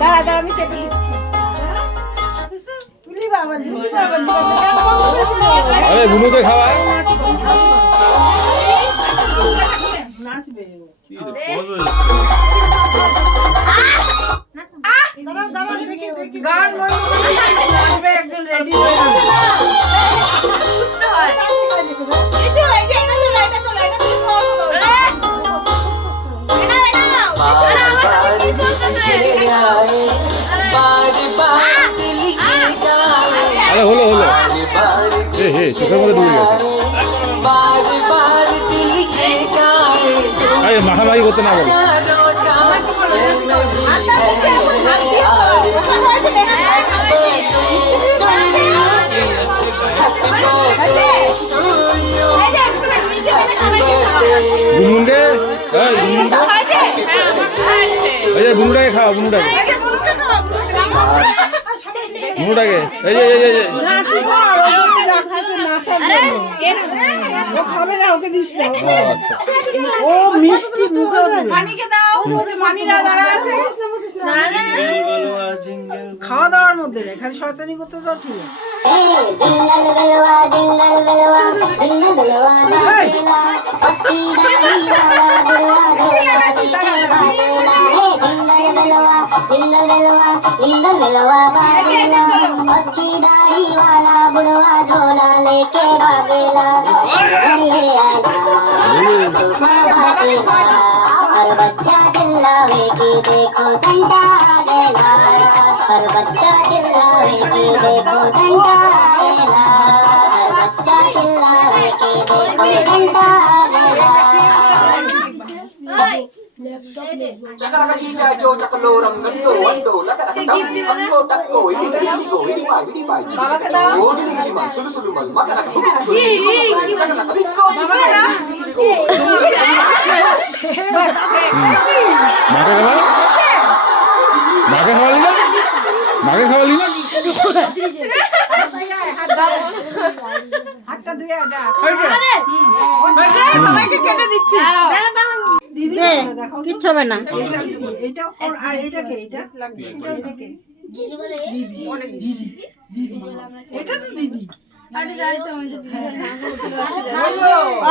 দাঁড়া দাঁড়া আমি কেটে দিচ্ছি। আরে বুনুকে খাওয়া নাচবে গান নাচবে একজন রেডি হয়ে আরে হলো হলো হে চোখের মধ্যে ঢুকে গেছে আরে মাখামাখি করতে না বলো বুনুকে বুনুটাকে খাওয়া বুনুটাকে বুনুটাকে এই যে খাবে না ওকে দিস না ও মিষ্টি মানিকে দাও মানিরা দাঁড়া আছে খাওয়া দাওয়ার মধ্যে রে খালি শয়তানি করতে দাও ঠিক जिंगल बेलवा जिंगल बेलवा जिंगल बेलवा बेला पत्ती दाढ़ी वाला बुढ़वा झोला लेके बाजेला हे जिंगल बेलवा जिंगल बेलवा बाजेला पत्ती दाढ़ी वाला बुढ़वा झोला लेके भागेला ले आना हर बच्चा चिल्लावे कि देखो संता आ गया हर बच्चा चिल्लावे कि देखो संता आ गया हर बच्चा चिल्लावे कि देखो संता आ गया Jaga cica jo cak lorang gendo wando laka takam takko takko ini bai cica oh ini mal sulu mal maka nak jaga nak bikko মাকে খাওয়ালি না মাকে খাওয়ালি না হাতটা ধুয়ে যা বাবাকে কেটে দিচ্ছি কিচ্ছু হবে না এটা আর এটাকে এটা এটাকে দিদি এটা তো দিদি আরে যাই তো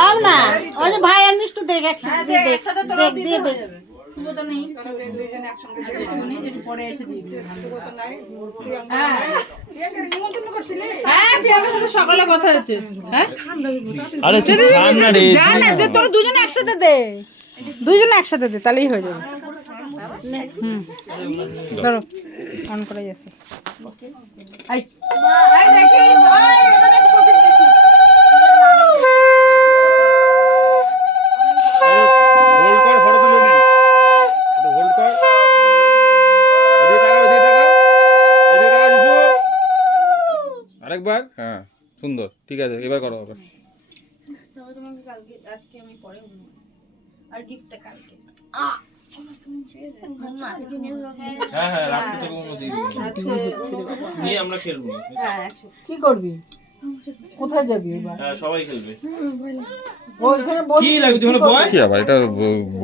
আও না ওই যে ভাই আর মিষ্টু দেখ একসাথে একসাথে তোরা দিতে হয়ে যাবে সুগত নেই দুইজন একসঙ্গে উনি যেটা পরে এসে দিয়ে দিবে সুগত নাই হ্যাঁ প্রিয়াকে নিমন্ত্রণ করছিলি হ্যাঁ প্রিয়ার সাথে সকালে কথা হয়েছে হ্যাঁ আরে তুই খান না রে জান না দে তোরা দুজনে একসাথে দে দুজনে একসাথে দে তাহলেই হয়ে যাবে ধরো অন করে যাচ্ছে আই আই দেখি ভাই এটা দেখ প্রদীপ দেখি হোল্ড কর ফটো তুলে নে একটু হোল্ড কর এদিকে তাকাও দিশু আরেকবার হ্যাঁ সুন্দর ঠিক আছে এবার করো আবার তোমাকে কালকে আজকে আমি পরে আর গিফটটা কালকে নিয়ে আমরা খেলবো কি করবি কোথায় যাবি এবার হ্যাঁ সবাই খেলবে ওইখানে বস কি লাগবে তুমি বয় কি আবার এটা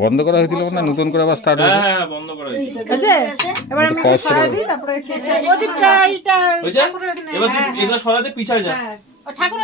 বন্ধ করা হয়েছিল না নতুন করে আবার স্টার্ট হয়েছে হ্যাঁ বন্ধ করে দিই আছে এবার আমি Pause করে সারা দাও। দিই তারপরে প্রদীপটা এটা ওই যে এবার তুই এগুলো সরাতে পিছায় যা ঠাকুর